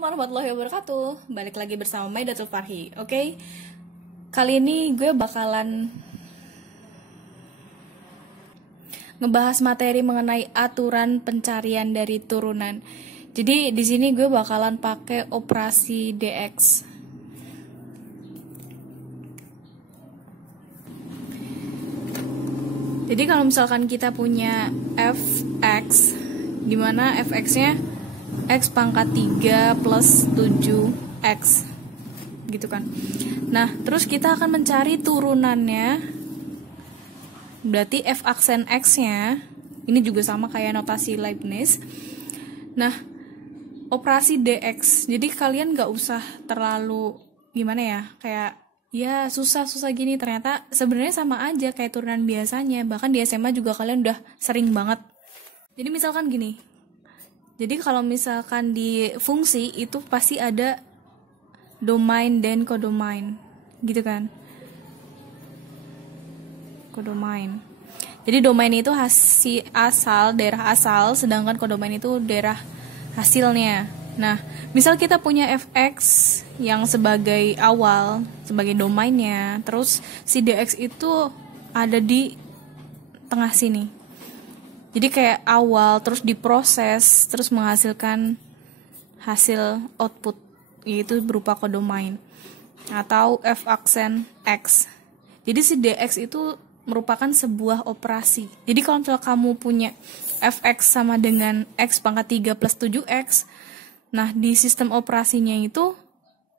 warahmatullahi wabarakatuh. Balik lagi bersama Maidatul Farhi. Oke. Kali ini gue bakalan ngebahas materi mengenai aturan pencarian dari turunan. Jadi di sini gue bakalan pakai operasi DX. Jadi kalau misalkan kita punya fx, di mana fx-nya x pangkat 3 plus 7x, gitu kan. Nah, terus kita akan mencari turunannya. Berarti f aksen x-nya, ini juga sama kayak notasi Leibniz. Nah, operasi dx. Jadi kalian gak usah terlalu, gimana ya, kayak ya susah-susah gini, ternyata sebenarnya sama aja kayak turunan biasanya. Bahkan di SMA juga kalian udah sering banget. Jadi misalkan gini, jadi kalau misalkan di fungsi itu pasti ada domain dan kodomain, gitu kan, kodomain. Jadi domain itu asal, daerah asal, sedangkan kodomain itu daerah hasilnya. Nah, misal kita punya fx yang sebagai awal, sebagai domainnya, terus si dx itu ada di tengah sini. Jadi kayak awal, terus diproses, terus menghasilkan hasil output, yaitu berupa kodomain atau f aksen x. Jadi si dx itu merupakan sebuah operasi. Jadi kalau misalnya kamu punya fx sama dengan x pangkat 3 plus 7x, nah di sistem operasinya itu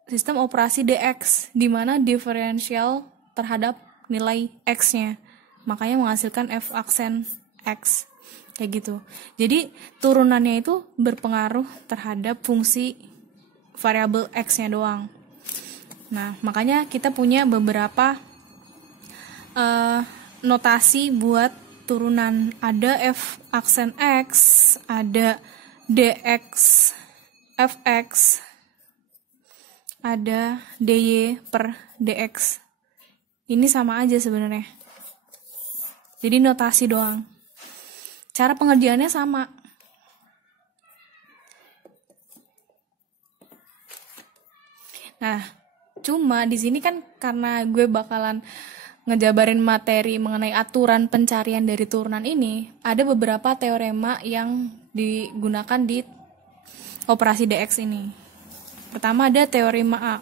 sistem operasi dx, di mana diferensial terhadap nilai x-nya, makanya menghasilkan f aksen x, kayak gitu. Jadi turunannya itu berpengaruh terhadap fungsi variabel x-nya doang. Nah, makanya kita punya beberapa notasi buat turunan. Ada f aksen x, ada dx fx, ada dy per dx. Ini sama aja sebenarnya. Jadi notasi doang. Cara pengerjaannya sama. Nah, cuma di sini kan karena gue bakalan ngejabarin materi mengenai aturan pencarian dari turunan ini, ada beberapa teorema yang digunakan di operasi dx ini. Pertama ada teorema A.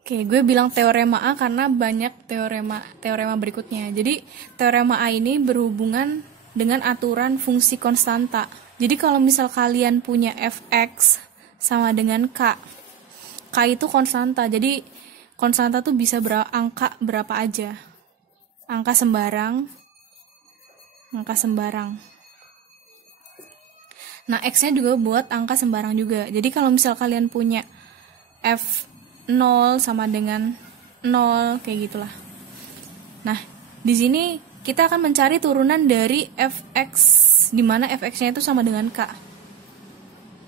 Oke, gue bilang teorema A karena banyak teorema berikutnya. Jadi teorema A ini berhubungan dengan aturan fungsi konstanta. Jadi kalau misal kalian punya fx sama dengan k itu konstanta. Jadi konstanta tuh bisa angka berapa aja. Angka sembarang. Nah, x-nya juga buat angka sembarang juga. Jadi kalau misal kalian punya f0 sama dengan 0, kayak gitulah. Nah, di sini kita akan mencari turunan dari fx, di mana fx-nya itu sama dengan k.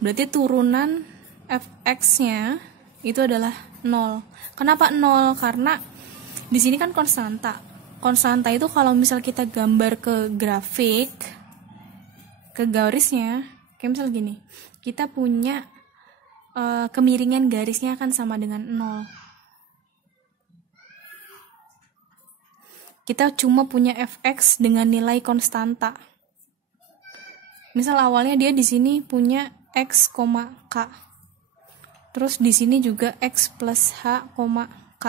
Berarti turunan fx-nya itu adalah 0. Kenapa 0? Karena di sini kan konstanta. Konstanta itu kalau misal kita gambar ke grafik, ke garisnya, kayak misal gini, kita punya kemiringan garisnya akan sama dengan 0. Kita cuma punya fx dengan nilai konstanta. Misal awalnya dia di sini punya x, k. Terus di sini juga x plus h, k.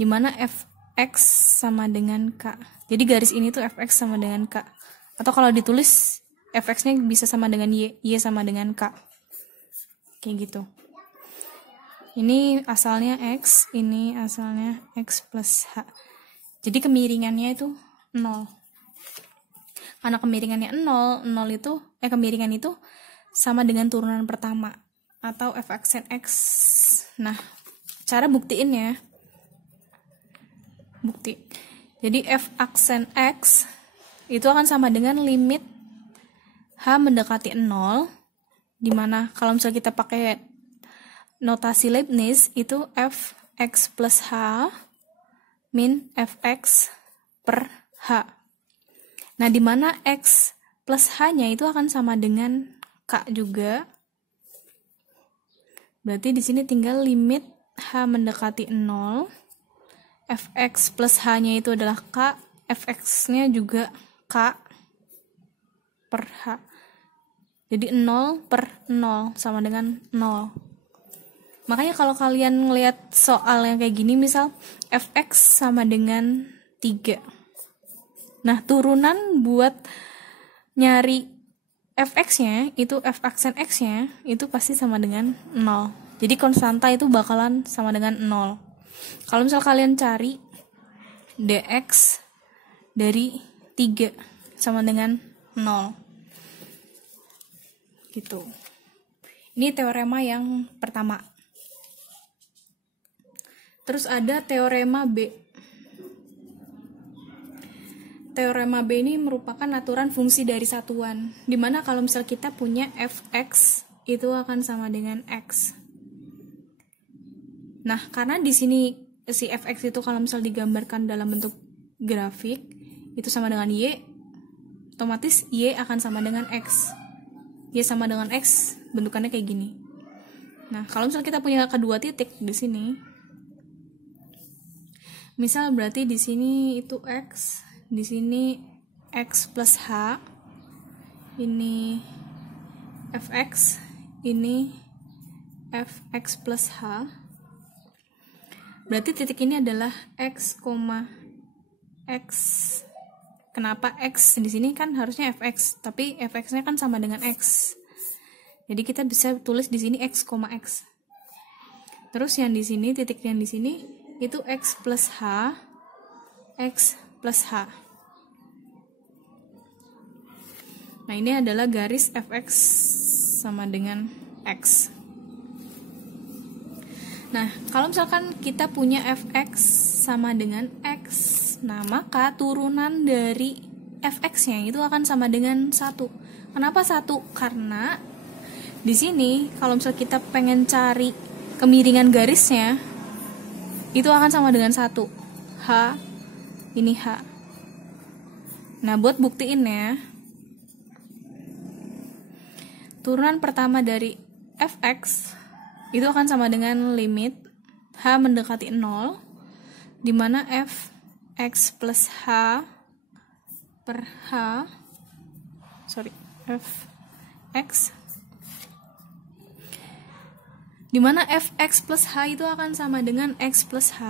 Dimana fx sama dengan k. Jadi garis ini tuh fx sama dengan k. Atau kalau ditulis fx-nya bisa sama dengan y sama dengan k. Kayak gitu. Ini asalnya x, ini asalnya x plus h. Jadi kemiringannya itu 0. Karena kemiringannya 0 itu kemiringan itu sama dengan turunan pertama atau f aksen x. Nah, cara buktiinnya, jadi f aksen x itu akan sama dengan limit h mendekati 0, dimana kalau misalnya kita pakai notasi Leibniz itu fx plus h min fx per h. Nah, dimana x plus H-nya itu akan sama dengan K juga. Berarti di sini tinggal limit H mendekati 0. Fx plus H-nya itu adalah K, Fx-nya juga K per H. Jadi 0 per 0 sama dengan 0. Makanya kalau kalian ngelihat soal yang kayak gini, misal Fx sama dengan 3. Nah, turunan buat nyari Fx-nya, itu F aksen X-nya, itu pasti sama dengan 0. Jadi konstanta itu bakalan sama dengan 0. Kalau misal kalian cari dx dari 3 sama dengan 0. Gitu. Ini teorema yang pertama. Terus ada teorema B. Teorema B ini merupakan aturan fungsi dari satuan, dimana kalau misal kita punya fx itu akan sama dengan x. Nah, karena di sini si fx itu kalau misal digambarkan dalam bentuk grafik itu sama dengan y, otomatis y akan sama dengan x. Y sama dengan x bentukannya kayak gini. Nah, kalau misal kita punya kedua titik di sini, misal berarti di sini itu x, di sini x plus h, ini fx, ini fx plus h. Berarti titik ini adalah x, x. Kenapa x di sini kan harusnya fx, tapi fx-nya kan sama dengan x. Jadi kita bisa tulis di sini x, x. Terus yang di sini, titik yang di sini itu x plus h, x plus h. Nah, ini adalah garis fx sama dengan x. Nah, kalau misalkan kita punya fx sama dengan x, nah maka turunan dari fx-nya itu akan sama dengan 1. Kenapa 1? Karena di sini kalau misalnya kita pengen cari kemiringan garisnya, itu akan sama dengan 1. H, ini H. Nah, buat buktiinnya, turunan pertama dari fx itu akan sama dengan limit H mendekati 0, di mana fx plus H per H, fx, di mana fx plus H itu akan sama dengan x plus H,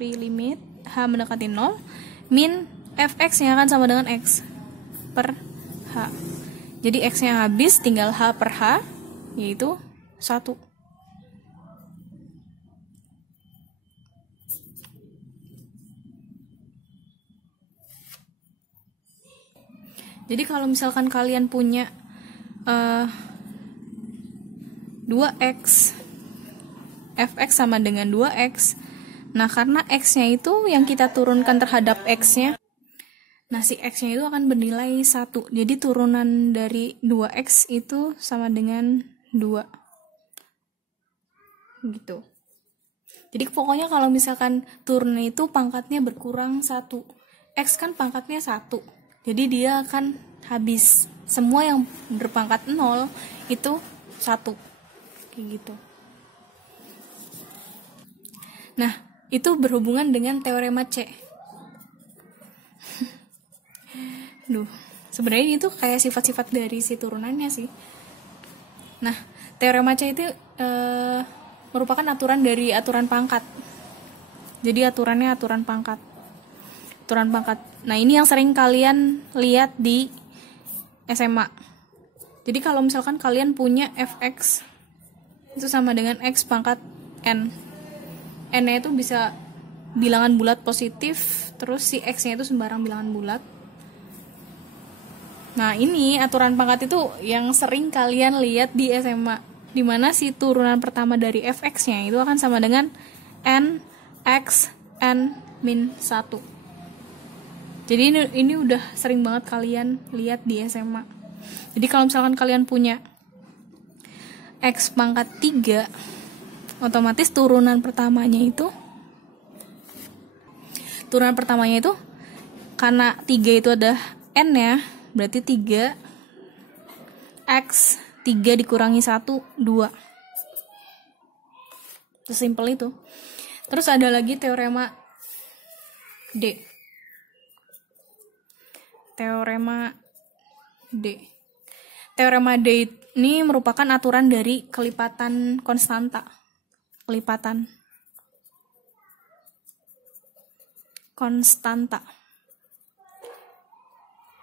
limit H mendekati 0, min fx yang akan sama dengan x per H. Jadi x-nya habis, tinggal H per H, yaitu 1. Jadi kalau misalkan kalian punya 2x, fx sama dengan 2x, nah karena x-nya itu yang kita turunkan terhadap x-nya, nah si x-nya itu akan bernilai 1. Jadi turunan dari 2x itu sama dengan 2. Gitu. Jadi pokoknya kalau misalkan turunan itu pangkatnya berkurang 1. X kan pangkatnya 1. Jadi dia akan habis. Semua yang berpangkat 0 itu 1. Kayak gitu. Nah, itu berhubungan dengan teorema C. Sebenarnya itu kayak sifat-sifat dari si turunannya sih. Nah, teorema C itu merupakan aturan dari aturan pangkat. Jadi aturannya aturan pangkat. Aturan pangkat. Nah, ini yang sering kalian lihat di SMA. Jadi kalau misalkan kalian punya fx itu sama dengan x pangkat n. N-nya itu bisa bilangan bulat positif, terus si x-nya itu sembarang bilangan bulat. Nah, ini aturan pangkat itu yang sering kalian lihat di SMA, di mana si turunan pertama dari fx-nya itu akan sama dengan n x n min 1. Jadi ini udah sering banget kalian lihat di SMA. Jadi kalau misalkan kalian punya x pangkat 3, otomatis turunan pertamanya itu karena 3 itu ada n ya, berarti 3 x 3 dikurangi 1 2. Sesimpel itu. Terus ada lagi teorema D. Teorema D. Teorema D ini merupakan aturan dari kelipatan konstanta. Kelipatan konstanta.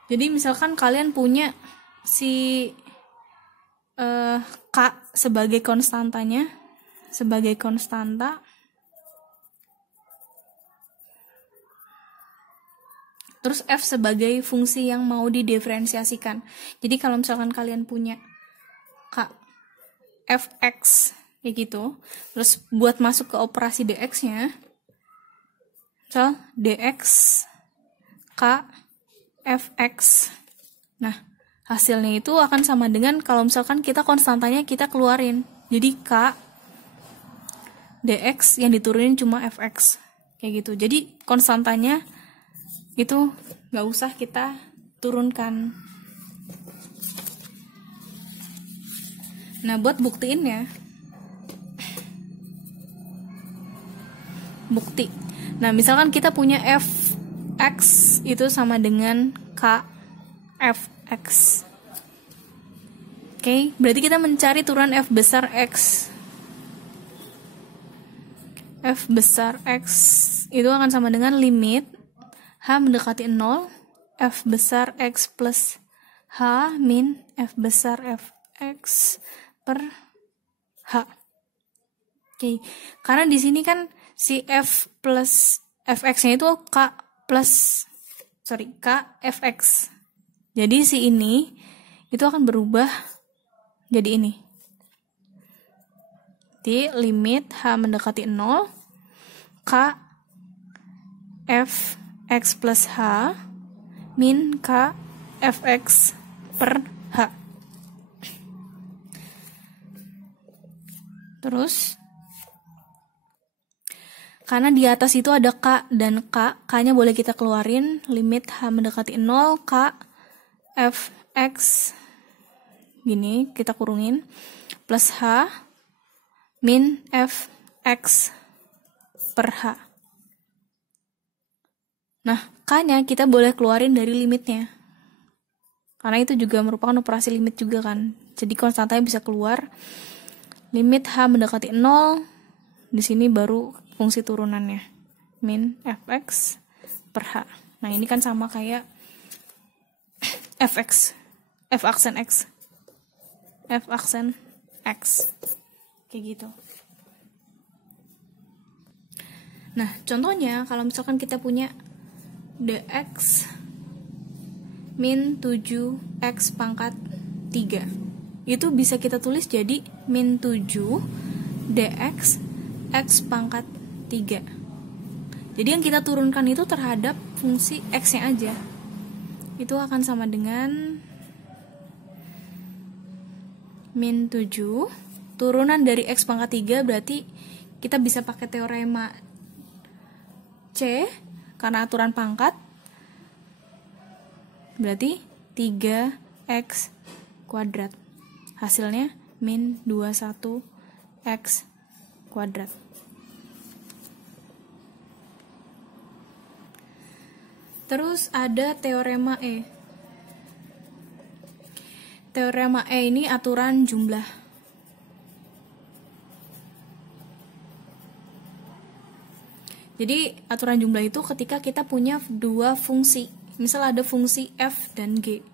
Jadi misalkan kalian punya si K sebagai konstantanya, sebagai konstanta, terus F sebagai fungsi yang mau didiferensiasikan. Jadi kalau misalkan kalian punya K fx kayak gitu, terus buat masuk ke operasi dx-nya, misal dx K fx. Nah, hasilnya itu akan sama dengan kalau misalkan kita konstantanya kita keluarin. Jadi K dx yang diturunin cuma fx kayak gitu. Jadi konstantanya itu nggak usah kita turunkan. Nah, buat buktiinnya, bukti. Nah, misalkan kita punya fx itu sama dengan k fx. Oke, berarti kita mencari turunan f besar x. F besar x itu akan sama dengan limit h mendekati 0 f besar x plus h min f besar fx per h. Oke, karena di sini kan si f plus fx-nya itu k fx. Jadi si ini itu akan berubah jadi ini. Di limit h mendekati 0 k f x plus h min k fx per h. Terus karena di atas itu ada k dan k-nya boleh kita keluarin, limit h mendekati 0 k fx gini kita kurungin plus h min fx per h. Nah, k-nya kita boleh keluarin dari limitnya. Karena itu juga merupakan operasi limit juga kan. Jadi konstantanya bisa keluar. Limit h mendekati 0, di sini baru fungsi turunannya. Min fx per h. Nah, ini kan sama kayak fx, f aksen x. F aksen x. Kayak gitu. Nah, contohnya kalau misalkan kita punya dx min 7x pangkat 3, itu bisa kita tulis jadi min 7 dx x pangkat 3. Jadi yang kita turunkan itu terhadap fungsi x-nya aja. Itu akan sama dengan min 7 turunan dari x pangkat 3, berarti kita bisa pakai teorema C karena aturan pangkat, berarti 3x kuadrat. Hasilnya min 21x kuadrat. Terus ada teorema E. Teorema E ini aturan jumlah. Jadi aturan jumlah itu ketika kita punya dua fungsi. Misal ada fungsi f dan g.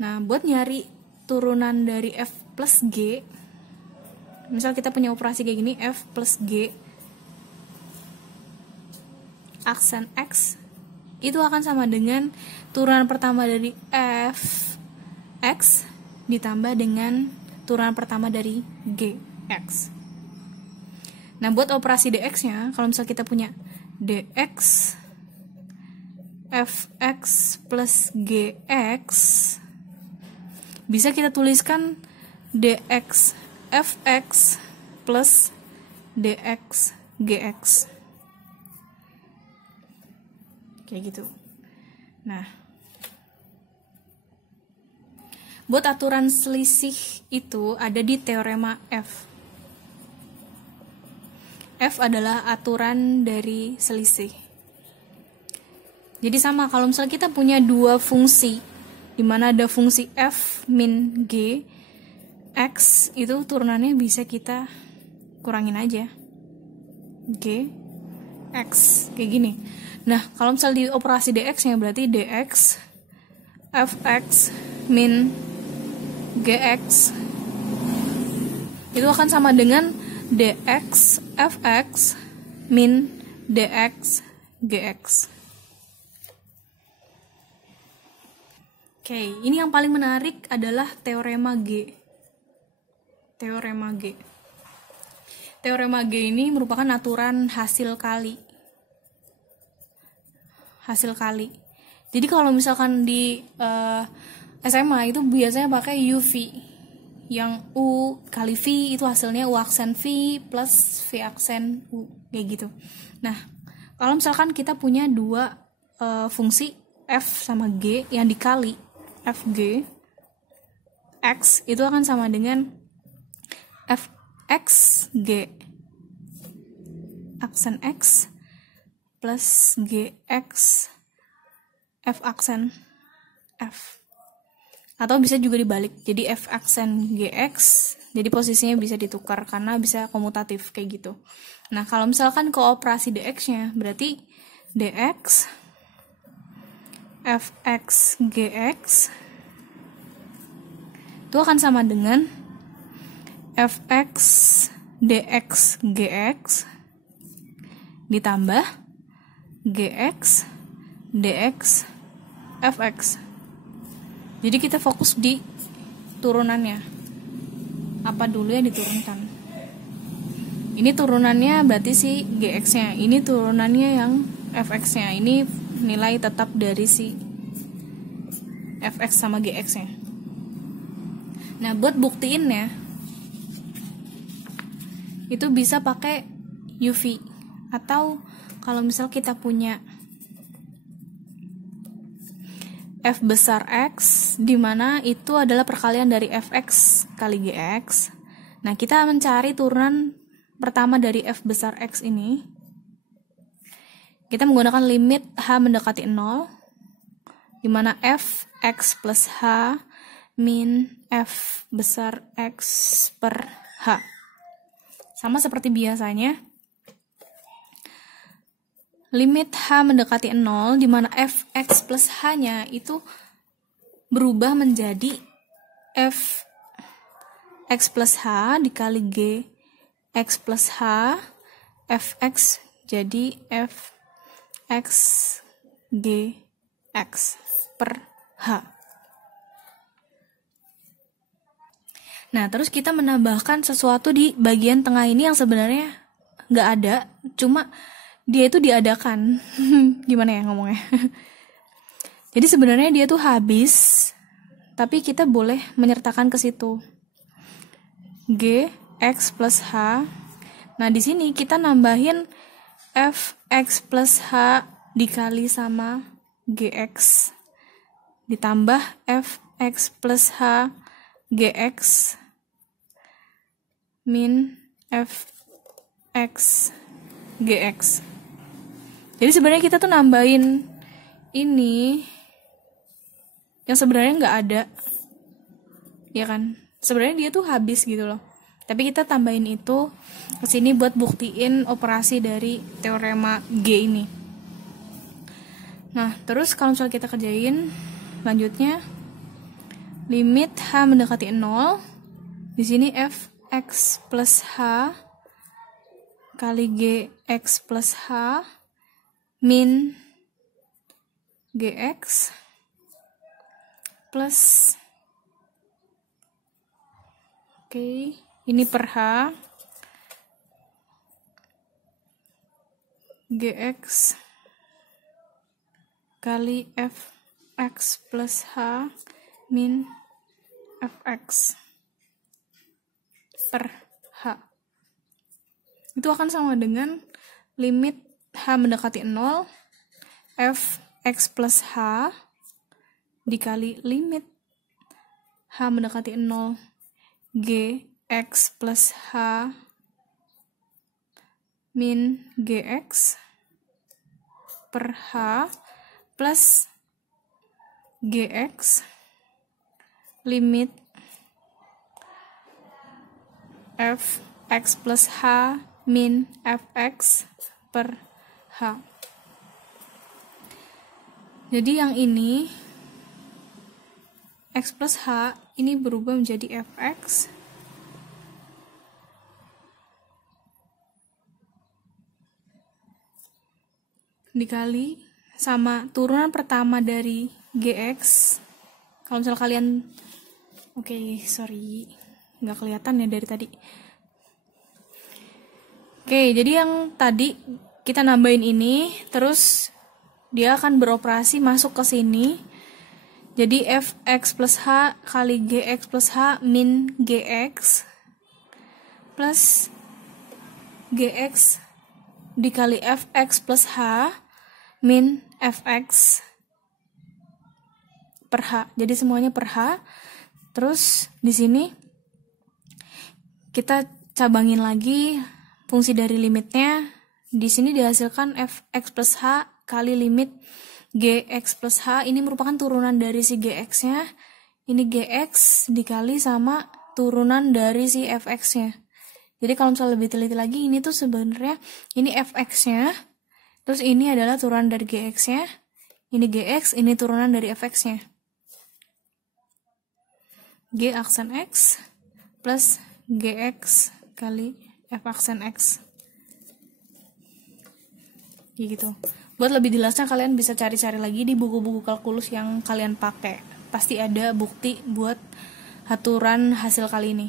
Nah, buat nyari turunan dari f plus g, misal kita punya operasi kayak gini, f plus g aksen x, itu akan sama dengan turunan pertama dari f x ditambah dengan turunan pertama dari g x. Nah, buat operasi dx-nya, kalau misal kita punya dx fx plus gx, bisa kita tuliskan dx fx plus dx gx. kayak gitu. Nah, buat aturan selisih itu ada di teorema F. F adalah aturan dari selisih. Jadi sama, kalau misalnya kita punya dua fungsi, di mana ada fungsi f min g, x itu turunannya bisa kita kurangin aja. G, x, kayak gini. Nah, kalau misalnya di operasi dx-nya berarti dx fx min gx itu akan sama dengan dx fx min dx gx. Oke, ini yang paling menarik adalah teorema G. Teorema G. Teorema G ini merupakan aturan hasil kali. Hasil kali. Jadi kalau misalkan di SMA itu biasanya pakai UV. Yang U kali V itu hasilnya U aksen V plus V aksen U, kayak gitu. Nah, kalau misalkan kita punya dua fungsi F sama G yang dikali Fg, X itu akan sama dengan Fxg aksen X plus Gx F aksen F. Atau bisa juga dibalik, jadi F aksen Gx, jadi posisinya bisa ditukar karena bisa komutatif kayak gitu. Nah, kalau misalkan kooperasi dx-nya berarti dx fx gx itu akan sama dengan fx dx gx ditambah gx dx fx. Jadi kita fokus di turunannya, apa dulu yang diturunkan. Ini turunannya berarti si gx-nya, ini turunannya yang fx-nya, ini nilai tetap dari si fx sama gx-nya. Nah, buat buktiinnya itu bisa pakai UV, atau kalau misal kita punya f besar x, dimana itu adalah perkalian dari fx kali gx. Nah, kita mencari turunan pertama dari f besar x ini. Kita menggunakan limit h mendekati 0, di mana f x plus h min f besar x per h. Sama seperti biasanya, limit h mendekati 0, di mana f x plus h-nya itu berubah menjadi f x plus h dikali g x plus h, fx jadi f x g x per h. Nah, terus kita menambahkan sesuatu di bagian tengah ini yang sebenarnya nggak ada, cuma dia itu diadakan. Gimana ya ngomongnya? Jadi sebenarnya dia tuh habis, tapi kita boleh menyertakan ke situ g x plus h. Nah, di sini kita nambahin f x plus h dikali sama gx ditambah f x plus h gx min f x gx. Jadi sebenarnya kita tuh nambahin ini yang sebenarnya nggak ada, ya kan? Sebenarnya dia tuh habis gitu loh. Tapi kita tambahin itu ke sini buat buktiin operasi dari teorema G ini. Nah, terus kalau misalnya kita kerjain lanjutnya, limit h mendekati 0, di sini f x plus h kali g x plus h min gx plus ini per h gx kali f x plus h min fx per h. Itu akan sama dengan limit h mendekati 0, f x plus h dikali limit h mendekati 0 gx plus h min gx per h plus gx limit fx plus h min fx per h. Jadi yang ini x plus h ini berubah menjadi fx dikali sama turunan pertama dari gx. Kalau misal kalian sorry nggak kelihatan ya dari tadi. Jadi yang tadi kita nambahin ini, terus dia akan beroperasi masuk ke sini. Jadi fx plus h kali gx plus h min gx plus gx dikali fx plus h min fx per h. Jadi semuanya per h. Terus di sini kita cabangin lagi fungsi dari limitnya. Di sini dihasilkan fx plus h kali limit gx plus h. Ini merupakan turunan dari si gx-nya. Ini gx dikali sama turunan dari si fx-nya. Jadi kalau misalnya lebih teliti lagi, ini tuh sebenarnya ini fx-nya. Terus ini adalah turunan dari gx-nya. Ini gx, ini turunan dari fx-nya. G aksen x plus gx kali f aksen x. Gitu. Buat lebih jelasnya kalian bisa cari-cari lagi di buku-buku kalkulus yang kalian pakai. Pasti ada bukti buat aturan hasil kali ini.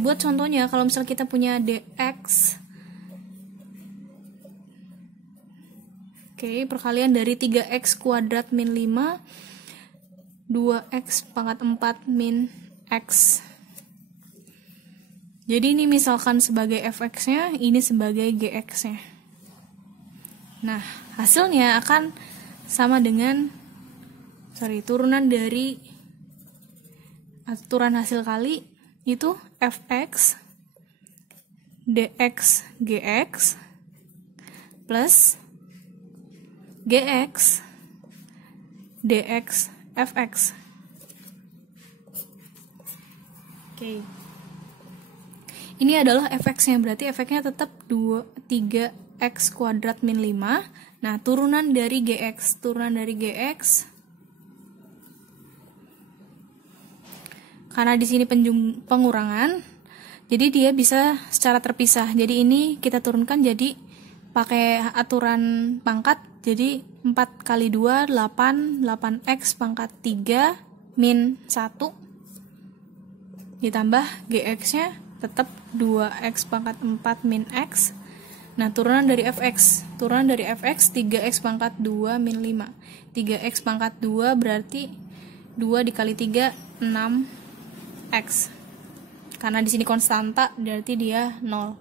Buat contohnya kalau misal kita punya dx perkalian dari 3x kuadrat min 5 2x pangkat 4 min x. Jadi ini misalkan sebagai fx-nya, ini sebagai gx-nya. Nah, hasilnya akan sama dengan turunan dari aturan hasil kali itu fx dx gx plus gx dx fx. Ini adalah fx-nya, berarti fx-nya tetap 3x kuadrat min 5. Nah, turunan dari gx karena di sini pengurangan, jadi dia bisa secara terpisah. Jadi ini kita turunkan jadi pakai aturan pangkat. Jadi 4 kali 2 8, 8x pangkat 3 min 1 ditambah gx-nya tetap 2x pangkat 4 min x. Nah, turunan dari fx 3x pangkat 2 min 5. 3x pangkat 2 berarti 2 dikali 3 6x. Karena di sini konstanta berarti dia 0.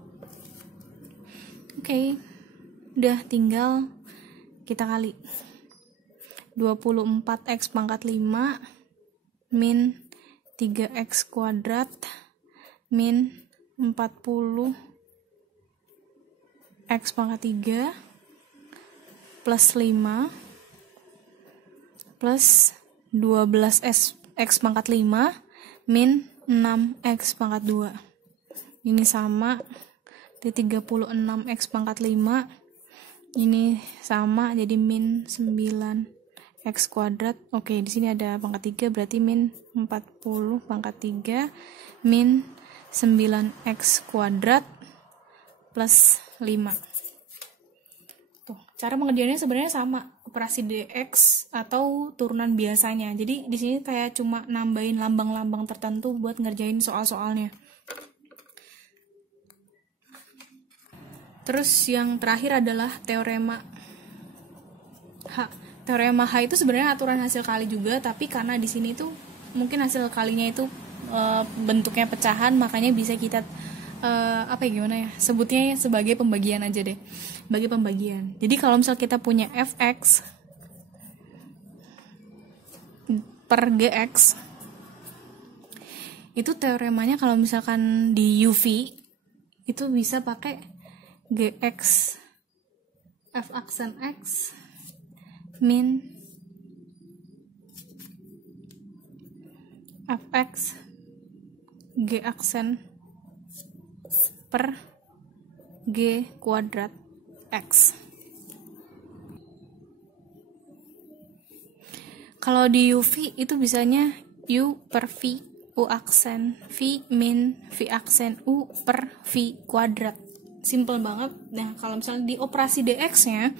Udah tinggal kita kali 24x pangkat 5 min 3x kuadrat min 40 x pangkat 3 plus 5 plus 12 x pangkat 5 min 6x pangkat 2. Ini sama di 36 x pangkat 5. Ini sama jadi min 9 x kuadrat. Di sini ada pangkat 3 berarti min 40 pangkat 3 min 9x kuadrat plus 5. Cara pengerjaannya sebenarnya sama, operasi dx atau turunan biasanya. Jadi di sini kayak cuma nambahin lambang-lambang tertentu buat ngerjain soal-soalnya. Terus yang terakhir adalah teorema H. Teorema H itu sebenarnya aturan hasil kali juga, tapi karena di sini tuh mungkin hasil kalinya itu bentuknya pecahan, makanya bisa kita sebutnya sebagai pembagian aja deh. bagi pembagian. Jadi kalau misal kita punya fx per gx, itu teoremanya kalau misalkan di UV itu bisa pakai gx f aksen x min fx g aksen per g kuadrat x. Kalau di UV itu bisanya U per V, U aksen V min V aksen U per V kuadrat. Simple banget. Nah, kalau misalnya di operasi dx-nya,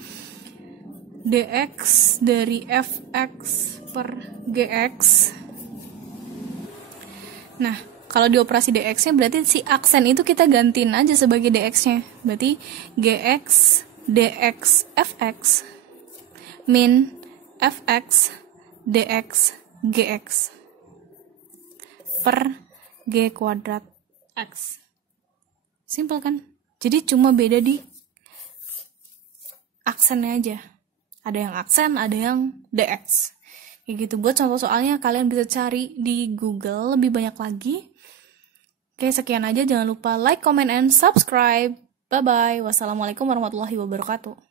dx dari fx per gx. Nah, kalau di operasi dx-nya berarti si aksen itu kita gantiin aja sebagai dx-nya. Berarti gx dx fx min fx dx gx per g kuadrat x. Simple kan? Jadi cuma beda di aksennya aja. Ada yang aksen, ada yang dx. Kayak gitu. Buat contoh soalnya kalian bisa cari di Google lebih banyak lagi. Oke, sekian aja. Jangan lupa like, comment, and subscribe. Bye-bye. Wassalamualaikum warahmatullahi wabarakatuh.